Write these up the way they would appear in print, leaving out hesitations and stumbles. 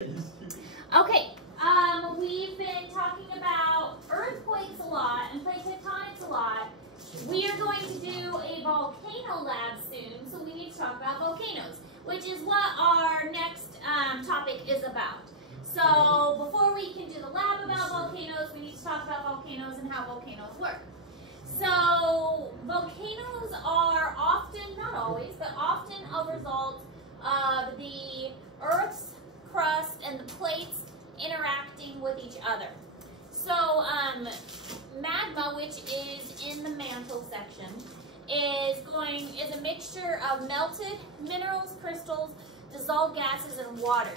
Okay, we've been talking about earthquakes a lot and plate tectonics a lot. We are going to do a volcano lab soon, so we need to talk about volcanoes, which is what our next topic is about. So before we can do the lab about volcanoes, we need to talk about volcanoes and how volcanoes work. So volcanoes are often, not always, but often a result of the Earth's crust and the plates interacting with each other. So magma, which is in the mantle section, is a mixture of melted minerals, crystals, dissolved gases, and water.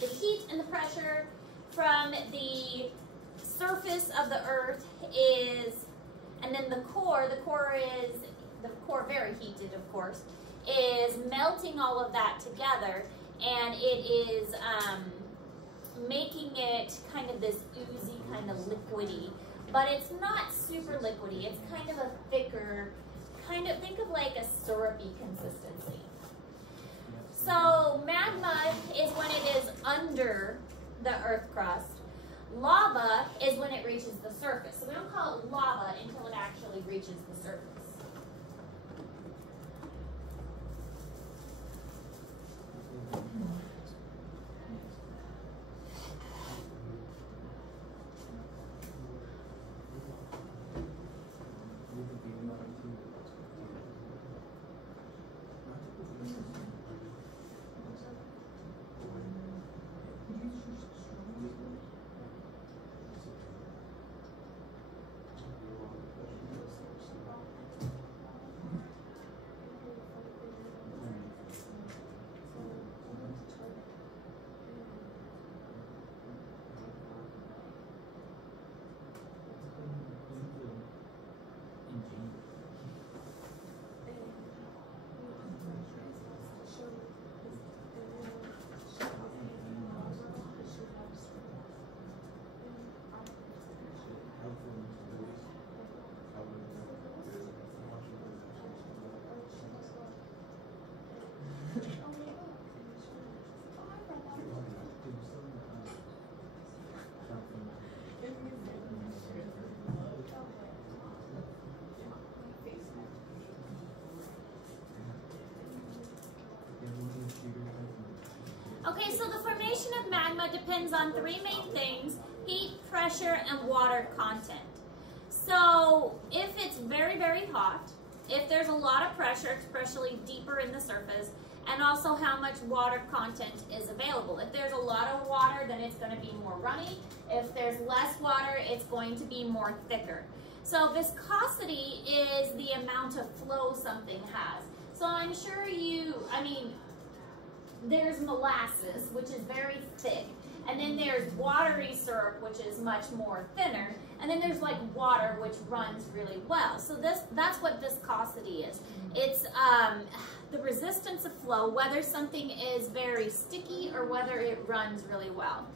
The heat and the pressure from the surface of the Earth is, and then the core very heated, of course, is melting all of that together, and it is making it kind of this oozy, kind of liquidy, but it's not super liquidy. It's kind of a thicker, think of like a syrupy consistency. So magma is when it is under the earth crust. Lava is when it reaches the surface. So we don't call it lava until it actually reaches the surface. Okay, so the formation of magma depends on three main things: heat, pressure, and water content. So if it's very, very hot, if there's a lot of pressure, especially deeper in the surface, and also how much water content is available. If there's a lot of water, then it's going to be more runny. If there's less water, it's going to be more thicker. So viscosity is the amount of flow something has. So I'm sure there's molasses, which is very thick, and then there's watery syrup, which is much more thinner, and then there's like water, which runs really well. So that's what viscosity is. It's the resistance of flow, whether something is very sticky or whether it runs really well.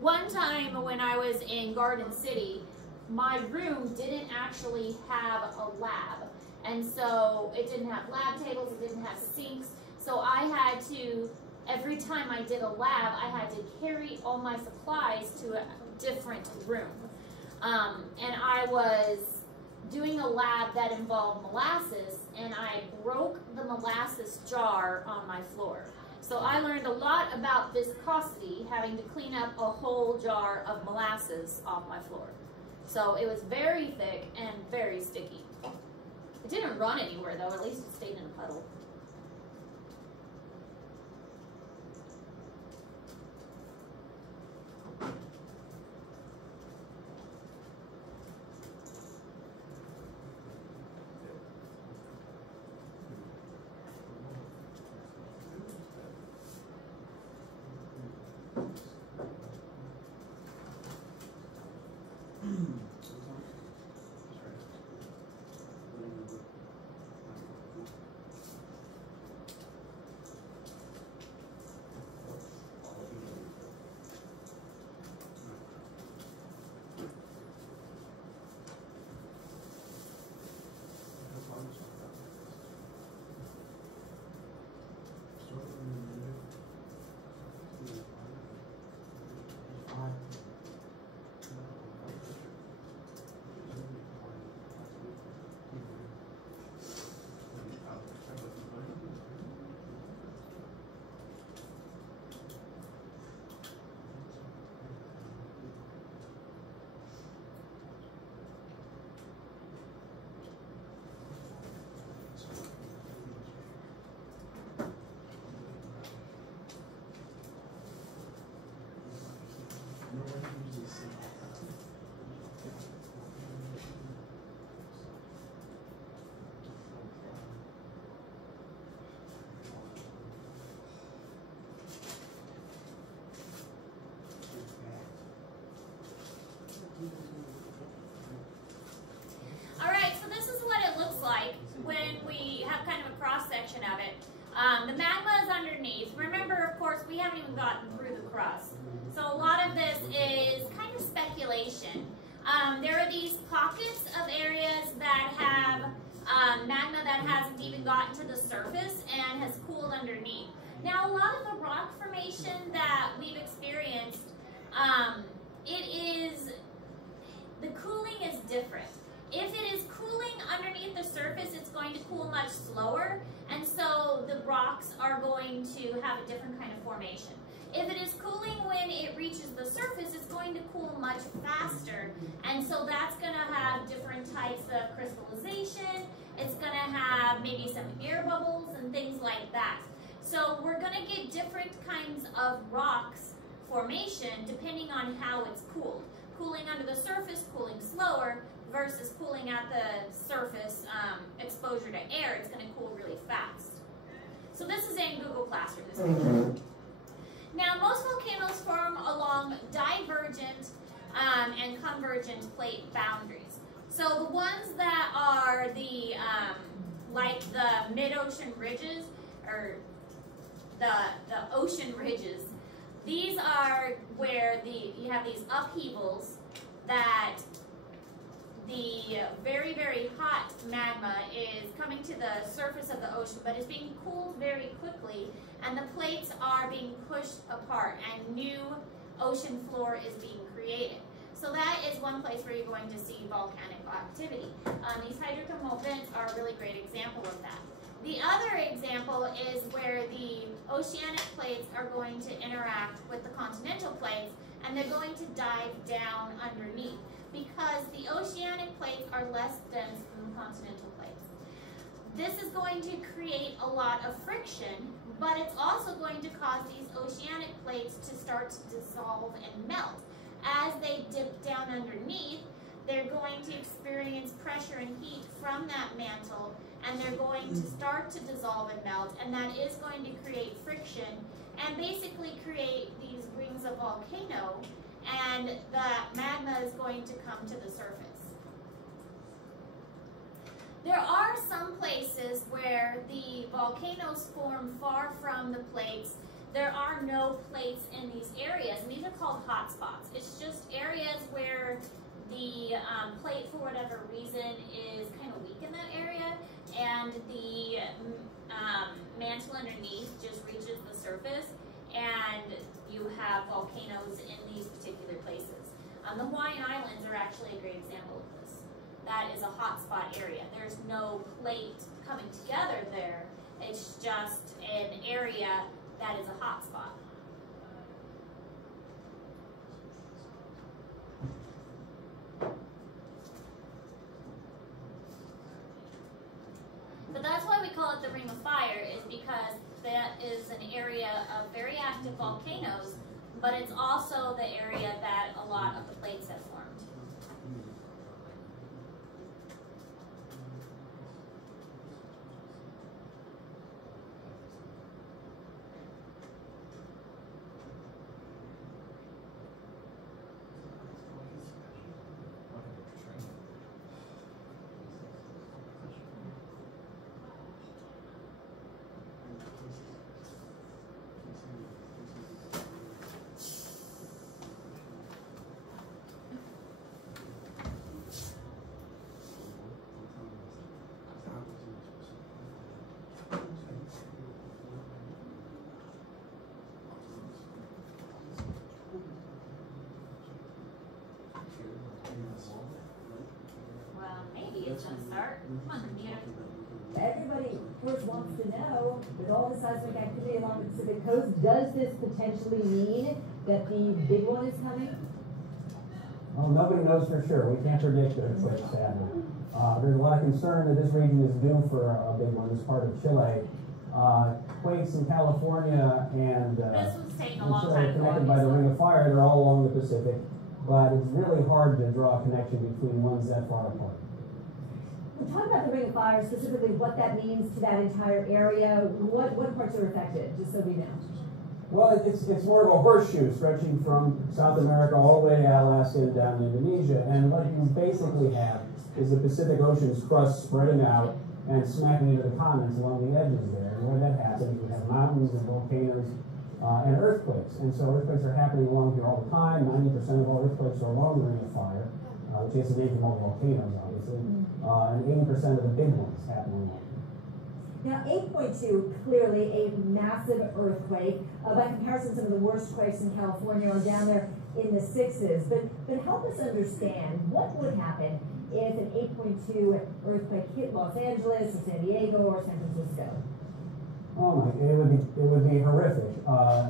One time when I was in Garden City, my room didn't actually have a lab, and so it didn't have lab tables, it didn't have sinks. So I had to, every time I did a lab, I had to carry all my supplies to a different room. And I was doing a lab that involved molasses, and I broke the molasses jar on my floor. So I learned a lot about viscosity, having to clean up a whole jar of molasses off my floor. So it was very thick and very sticky. It didn't run anywhere though, at least it stayed in a puddle. The magma is underneath. Remember, of course, we haven't even gotten through the crust. So a lot of this is kind of speculation. There are these pockets of areas that have magma that hasn't even gotten to the surface and has cooled underneath. Now, a lot of the rock formation that we've experienced, the cooling is different. If it is cooling underneath the surface, it's going to cool much slower, and so the rocks are going to have a different kind of formation. If it is cooling when it reaches the surface, it's going to cool much faster, and so that's going to have different types of crystallization. It's going to have maybe some air bubbles and things like that. So we're going to get different kinds of rocks formation depending on how it's cooled. Cooling under the surface, cooling slower, versus cooling at the surface, exposure to air, it's going to cool really fast. So this is in Google Classroom. This picture. Now, most volcanoes form along divergent and convergent plate boundaries. So the ones that are the like the mid-ocean ridges, or the ocean ridges, these are where you have these upheavals that the very, very hot magma is coming to the surface of the ocean, but it's being cooled very quickly, and the plates are being pushed apart, and new ocean floor is being created. So that is one place where you're going to see volcanic activity. These hydrothermal vents are a really great example of that. The other example is where the oceanic plates are going to interact with the continental plates, and they're going to dive down underneath, because the oceanic plates are less dense than the continental plates. This is going to create a lot of friction, but it's also going to cause these oceanic plates to start to dissolve and melt. As they dip down underneath, they're going to experience pressure and heat from that mantle, and they're going to start to dissolve and melt, and that is going to create friction and basically create these rings of volcano, and the magma is going to come to the surface. There are some places where the volcanoes form far from the plates. There are no plates in these areas, and these are called hot spots. It's just areas where the plate, for whatever reason, is kind of weak in that area, and the mantle underneath just reaches the surface, and you have volcanoes in these particular places. The Hawaiian Islands are actually a great example of this. That is a hot spot area. There's no plate coming together there. It's just an area that is a hot spot. But that's why we call it the Ring of Fire, is because that is an area of very active volcanoes, but it's also the area that a lot of the plates have formed. Everybody, of course, wants to know, with all the seismic activity along the Pacific coast, does this potentially mean that the big one is coming? Well, nobody knows for sure. We can't predict earthquakes, sadly. There's a lot of concern that this region is due for a big one, this part of Chile. Quakes in California and this was taking a long Chile time connected by the Ring of Fire. They're all along the Pacific. but it's really hard to draw a connection between ones that far apart. We'll talk about the Ring of Fire, specifically what that means to that entire area. What parts are affected, just so we know? Well, it's more of a horseshoe stretching from South America all the way to Alaska and down to Indonesia. And what you basically have is the Pacific Ocean's crust spreading out and smacking into the continents along the edges there. And where that happens, we have mountains and volcanoes and earthquakes. And so earthquakes are happening along here all the time. 90% of all earthquakes are along the Ring of Fire, which is the name from all the volcanoes, obviously. And 80% of the big ones happen along here. Now, 8.2, clearly a massive earthquake. By comparison, some of the worst quakes in California are down there in the 6s. But help us understand what would happen if an 8.2 earthquake hit Los Angeles or San Diego or San Francisco. Oh my, it would be horrific.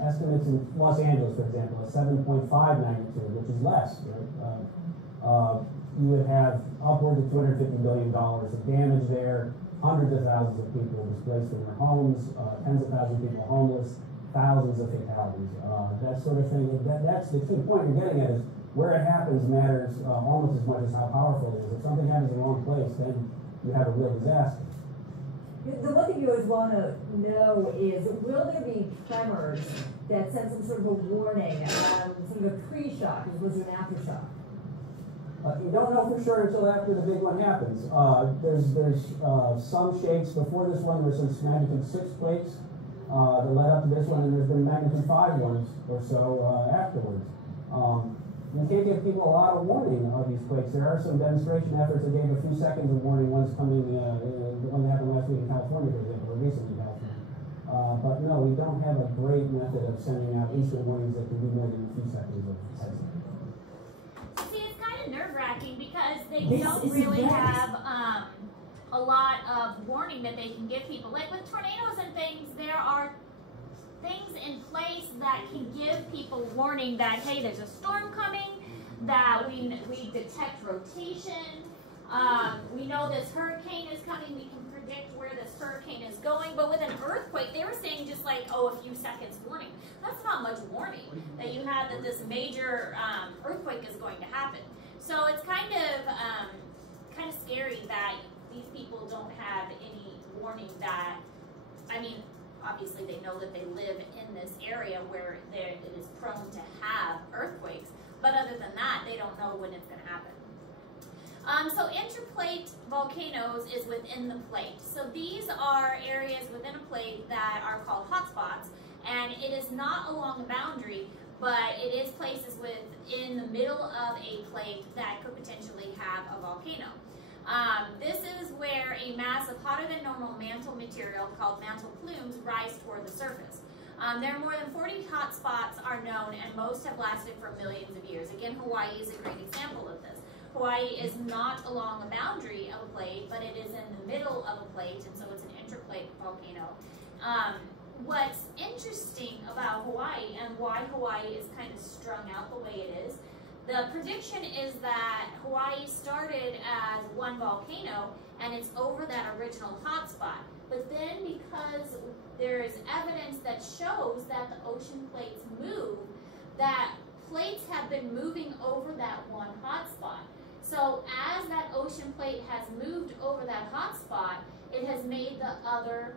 Estimates in Los Angeles, for example, a 7.5 magnitude, which is less, right? You would have upwards of $250 billion of damage there, hundreds of thousands of people displaced from their homes, tens of thousands of people homeless, thousands of fatalities, that sort of thing. That's the key point you're getting at, is where it happens matters almost as much as how powerful it is. If something happens in the wrong place, then you have a real disaster. The one thing you always want to know is, will there be tremors that send some sort of a warning, sort of a pre-shock as opposed to an aftershock? You don't know for sure until after the big one happens. There's some shakes before this one. There's some magnitude 6 quakes that led up to this one, and there's been magnitude 5 ones or so afterwards. You can't give people a lot of warning of these quakes. There are some demonstration efforts that gave a few seconds of warning. One's coming, the one that happened last week in California, for example, or recently in California. But no, we don't have a great method of sending out instant warnings that can be more than a few seconds of heads. Nerve-wracking because they don't really have a lot of warning that they can give people. Like with tornadoes and things, there are things in place that can give people warning that, hey, there's a storm coming, that we detect rotation, we know this hurricane is coming, we can predict where this hurricane is going. But with an earthquake, they were saying just like, oh, a few seconds warning. That's not much warning that you have that this major earthquake is going to happen. So it's kind of scary that these people don't have any warning that, I mean, obviously they know that they live in this area where it is prone to have earthquakes, but other than that, they don't know when it's going to happen. So interplate volcanoes is within the plate. So these are areas within a plate that are called hotspots, and it is not along a boundary, but it is places within the middle of a plate that could potentially have a volcano. This is where a mass of hotter than normal mantle material called mantle plumes rise toward the surface. There are more than 40 hotspots are known, and most have lasted for millions of years. Again, Hawaii is a great example of this. Hawaii is not along a boundary of a plate, but it is in the middle of a plate, and so it's an interplate volcano. What's interesting about Hawaii and why Hawaii is kind of strung out the way it is, the prediction is that Hawaii started as one volcano and it's over that original hotspot. But then because there is evidence that shows that the ocean plates move, that plates have been moving over that one hotspot. So as that ocean plate has moved over that hotspot, it has made the other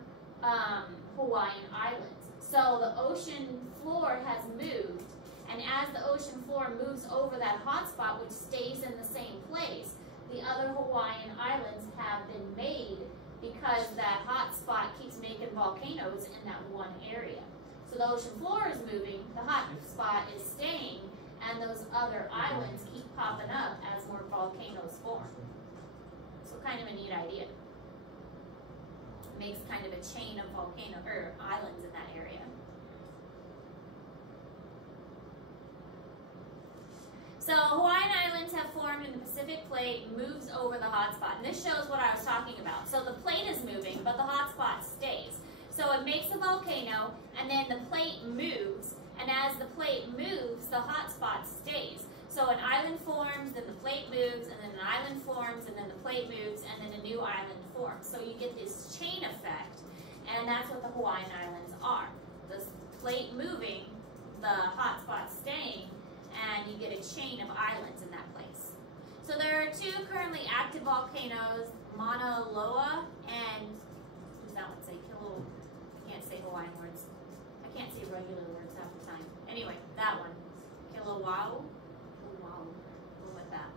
Hawaiian islands. So the ocean floor has moved, and as the ocean floor moves over that hotspot, which stays in the same place, the other Hawaiian islands have been made because that hotspot keeps making volcanoes in that one area. So the ocean floor is moving, the hotspot is staying, and those other islands keep popping up as more volcanoes form. So kind of a neat idea. Makes kind of a chain of volcano or islands in that area. So Hawaiian islands have formed and the Pacific plate moves over the hotspot. And this shows what I was talking about. So the plate is moving, but the hotspot stays. So it makes a volcano, and then the plate moves, and as the plate moves, the hotspot stays. So an island forms, then the plate moves, and then an island forms, and then the plate moves, and then a new island forms. So you get this chain effect, and that's what the Hawaiian Islands are. The plate moving, the hotspot staying, and you get a chain of islands in that place. So there are 2 currently active volcanoes, Mauna Loa and, what does that one say? I can't say Hawaiian words. I can't say regular words half the time. Anyway, that one. Kilauea. Wow. Go with that.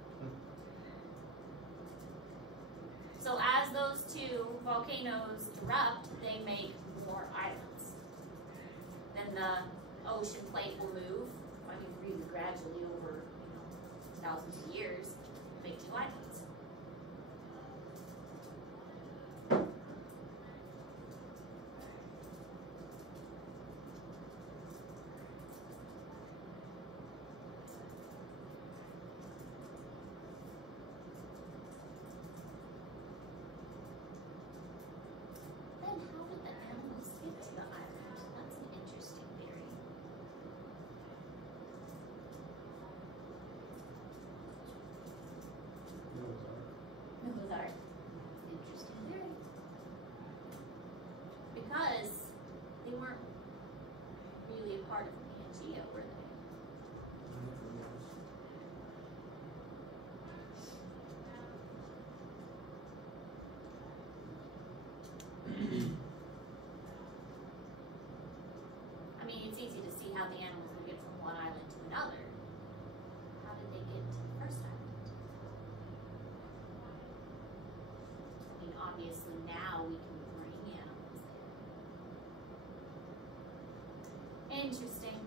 So as those 2 volcanoes erupt, they make more islands. Then the ocean plate will move, really gradually over, thousands of years, make 2 islands. Because they weren't really a part of Pangea, were they? I mean, it's easy to see how the animals would get from one island to another. How did they get to the first island? I mean, obviously now we can bring animals there. Interesting.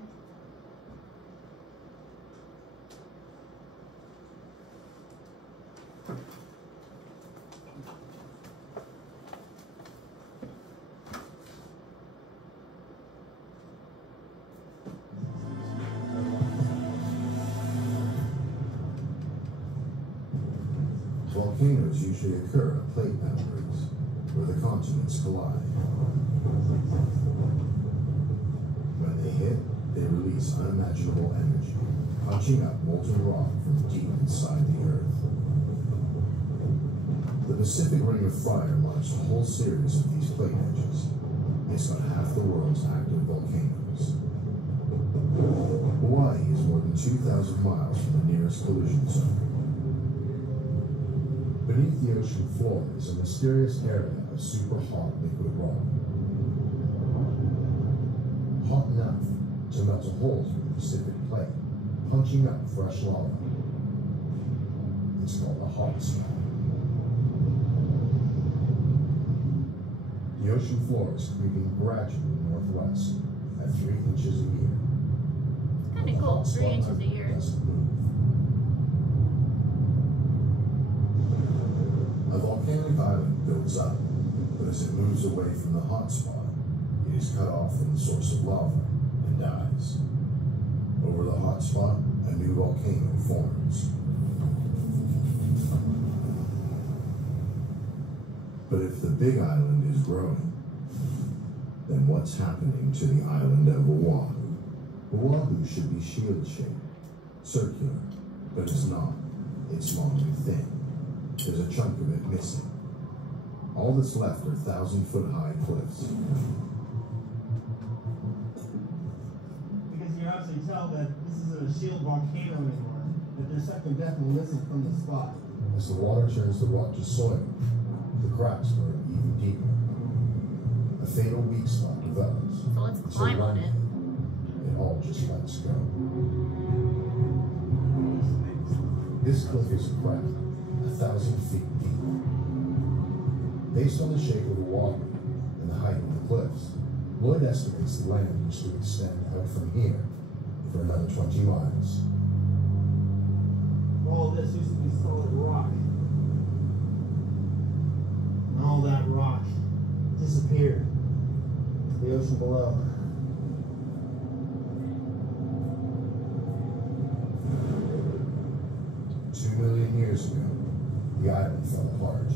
Volcanoes usually occur at plate boundaries, where the continents collide. When they hit, they release unimaginable energy, punching up molten rock from deep inside the Earth. The Pacific Ring of Fire marks a whole series of these plate edges. It's got half the world's active volcanoes. Hawaii is more than 2,000 miles from the nearest collision zone. Beneath the ocean floor is a mysterious area of super hot liquid rock. Hot enough to melt a hole through the Pacific plate, punching up fresh lava. It's called the hot spot. The ocean floor is creeping gradually northwest at 3 inches a year. Kind of cool, 3 inches a year. A volcanic island builds up, but as it moves away from the hot spot, it is cut off from the source of lava and dies. Over the hot spot, a new volcano forms. But if the big island is growing, then what's happening to the island of Oahu? Oahu should be shield-shaped, circular, but it's not. It's long and thin. There's a chunk of it missing. All that's left are 1,000-foot-high cliffs. Because you can obviously tell that this isn't a shield volcano anymore, that there's something definitely missing from the spot. As the water turns the rock to soil, the cracks burn even deeper. A fatal weak spot develops. So let's climb on it. It all just lets go. This cliff is a crack 1,000 feet deep. Based on the shape of the water and the height of the cliffs, Lloyd estimates the land used to extend out from here for another 20 miles. All this used to be solid rock. And all that rock disappeared to the ocean below. Years ago, the island fell apart.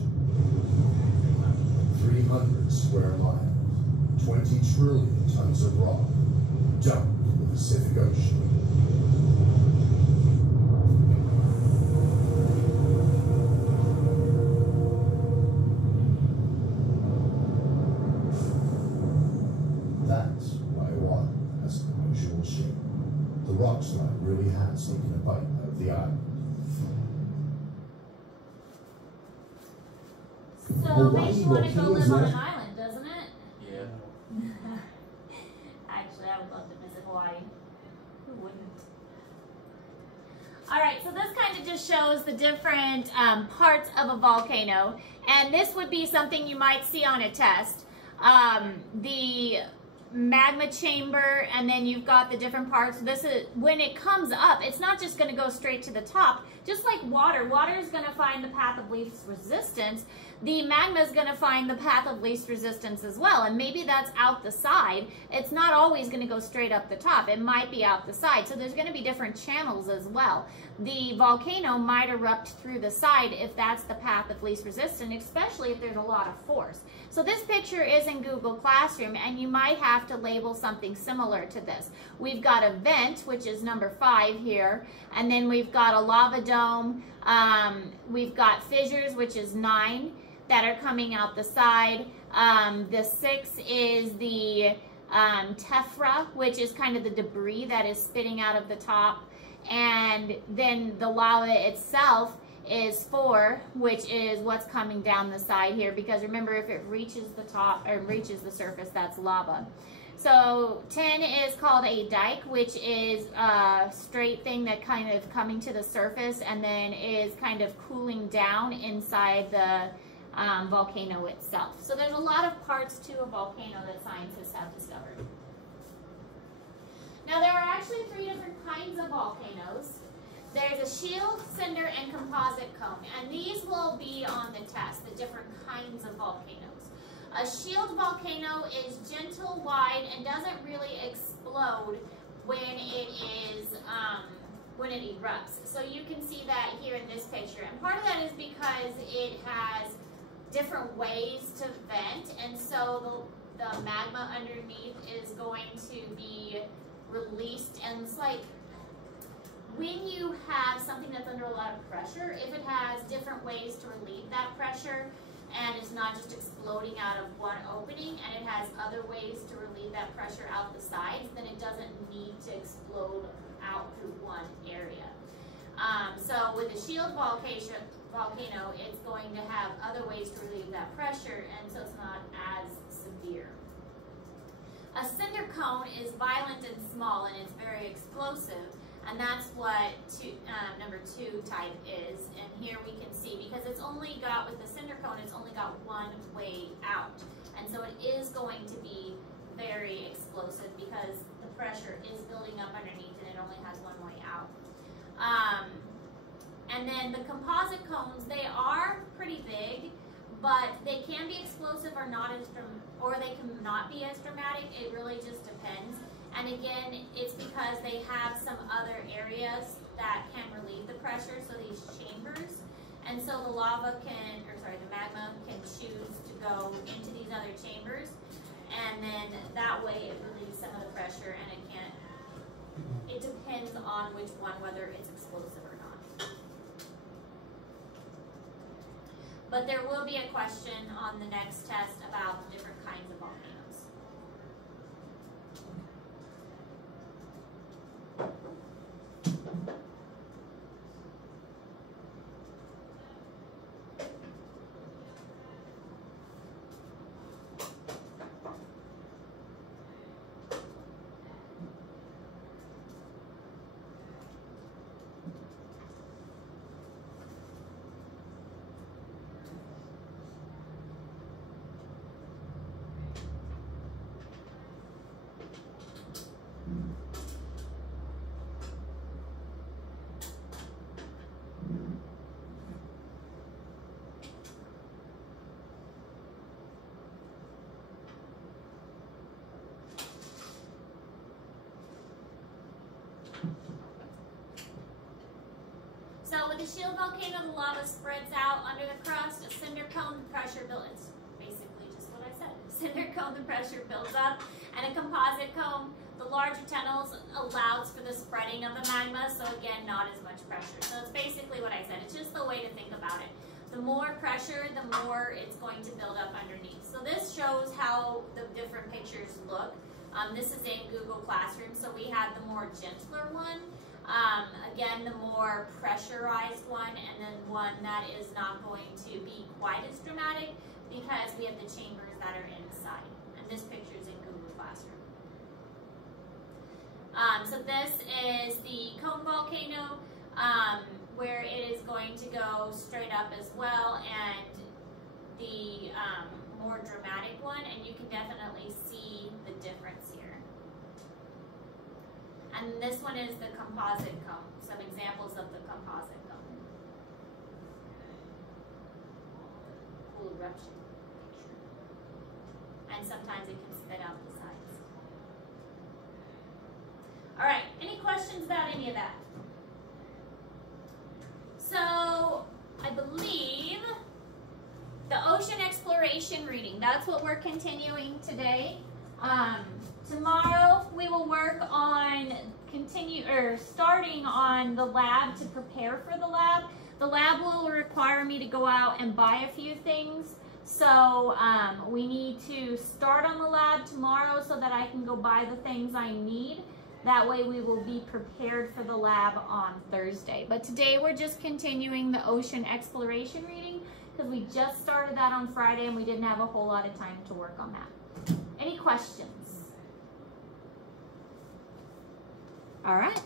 300 square miles, 20 trillion tons of rock dumped in the Pacific Ocean. That's why Oahu has an unusual shape. The rock slide really has taken a bite out of the island. So makes you want to go live on an island, doesn't it? Yeah. Actually, I would love to visit Hawaii. Who wouldn't? All right, so this kind of just shows the different parts of a volcano, and this would be something you might see on a test. The magma chamber, and then you've got the different parts. This is when it comes up, it's not just going to go straight to the top. Just like water is going to find the path of least resistance. The magma is going to find the path of least resistance as well, and maybe that's out the side. It's not always going to go straight up the top. It might be out the side, so there's going to be different channels as well. The volcano might erupt through the side if that's the path of least resistance, especially if there's a lot of force. So this picture is in Google Classroom, and you might have to label something similar to this. We've got a vent, which is number 5 here, and then we've got a lava dome. We've got fissures, which is 9, that are coming out the side. The 6 is the tephra, which is kind of the debris that is spitting out of the top. And then the lava itself is 4, which is what's coming down the side here, because remember, if it reaches the top or reaches the surface, that's lava. So 10 is called a dike, which is a straight thing that kind of coming to the surface and then is kind of cooling down inside the volcano itself. So there's a lot of parts to a volcano that scientists have discovered. Now there are actually 3 different kinds of volcanoes. There's a shield, cinder, and composite cone, and these will be on the test, the different kinds of volcanoes. A shield volcano is gentle, wide, and doesn't really explode when it erupts. So you can see that here in this picture, and part of that is because it has different ways to vent, and so the magma underneath is going to be released, and it's like when you have something that's under a lot of pressure, if it has different ways to relieve that pressure, and it's not just exploding out of one opening, and it has other ways to relieve that pressure out the sides, then it doesn't need to explode out through one area. So with a shield volcano, it's going to have other ways to relieve that pressure, and so it's not as severe. A cinder cone is violent and small, and it's very explosive, and that's what number 2 type is. And here we can see, because it's only got, with the cinder cone, it's only got one way out, and so it is going to be very explosive because the pressure is building up underneath and it only has one way out. And then the composite cones, they are pretty big, but they can be explosive or not as, or they can not be as dramatic. It really just depends. And again, it's because they have some other areas that can relieve the pressure, so these chambers. And so the lava can, or sorry, the magma can choose to go into these other chambers, and then that way it relieves some of the pressure, and it can't, it depends on which one, whether it's explosive or not. But there will be a question on the next test about the different kinds of volcanoes. So with a shield volcano, the lava spreads out under the crust. A cinder cone, the pressure builds. It's basically just what I said. A cinder cone, the pressure builds up, and a composite cone, the larger tunnels, allows for the spreading of the magma. So again, not as much pressure. So it's basically what I said. It's just the way to think about it. The more pressure, the more it's going to build up underneath. So this shows how the different pictures look. This is in Google Classroom, so we have the more gentler one. Again, the more pressurized one, and then one that is not going to be quite as dramatic because we have the chambers that are inside. And this picture is in Google Classroom. So this is the cone volcano, where it is going to go straight up as well, and the more dramatic one, and you can definitely see the difference here. And this one is the composite cone, some examples of the composite cone. Cool eruption picture. And sometimes it can spit out the sides. All right, any questions about any of that? So, I believe the ocean exploration reading, that's what we're continuing today. Tomorrow we will work on starting on the lab to prepare for the lab. The lab will require me to go out and buy a few things. So we need to start on the lab tomorrow so that I can go buy the things I need. That way we will be prepared for the lab on Thursday. But today we're just continuing the ocean exploration reading because we just started that on Friday and we didn't have a whole lot of time to work on that. Any questions? All right.